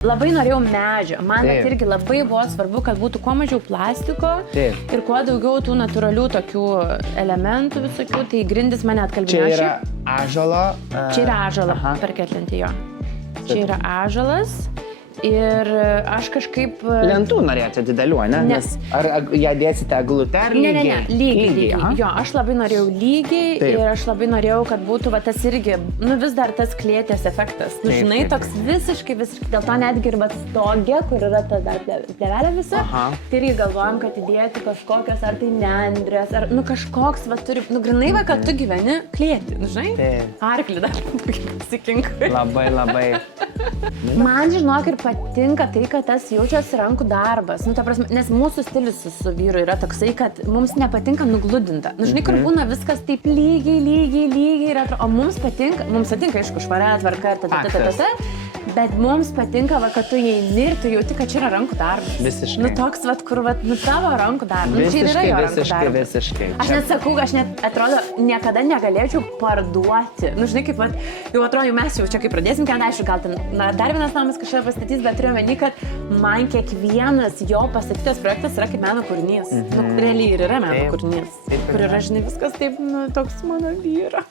Labai norėjau medžio. Man net irgi labai buvo svarbu, kad būtų kuo mažiau plastiko ir kuo daugiau tų natūralių tokių elementų visokių. Tai grindis mane atkalbino. Čia yra ąžuolo. Čia yra ąžuolo parketlentė jo. Čia yra ąžuolas. Ir aš kažkaip... Lentų norėjote didelių, ne? Nes... Ar ją dėsite eglutę ar lygiai? Ne, lygiai. Jo, aš labai norėjau lygiai ir aš labai norėjau, kad būtų va, tas irgi, vis dar tas klėtės efektas. Žinai, toks visiškai, dėl to netgi ir stogė, kur yra ta plėvelė visa, tai irgi galvojam, kad įdėti kažkokios, ar tai nendrės, ar kažkoks, va, turi, grinai, va, kad tu gyveni klėtį, žinai? Arklį dar, pasikinkui. Labai. Man, žinok, ir patinka tai, kad tas jaučiasi rankų darbas. Ta prasme, nes mūsų stilius su vyru yra toksai, kad mums nepatinka nugludinta. Žinai, kur būna viskas taip lygiai, o mums patinka, aišku, švaria tvarka ir bet mums patinka, va, kad tu įeini ir tu jauti, kad čia yra rankų darbas. Visiškai. Toks, va, kur, va, tavo rankų darbas. Visiškai. Aš net sakau, aš net atrodo, niekada negalėčiau parduoti. Žinai, kaip, va, jau atrodo, mes jau čia kaip pradėsim, aišku, gal ten, dar vienas namas kažką pastatys, bet turiu omeny, kad man kiekvienas jo pastatytas projektas yra kaip meno kūrinys. Realiai ir yra meno kūrinys. Kur yra, žinai, viskas taip, toks mano vyro.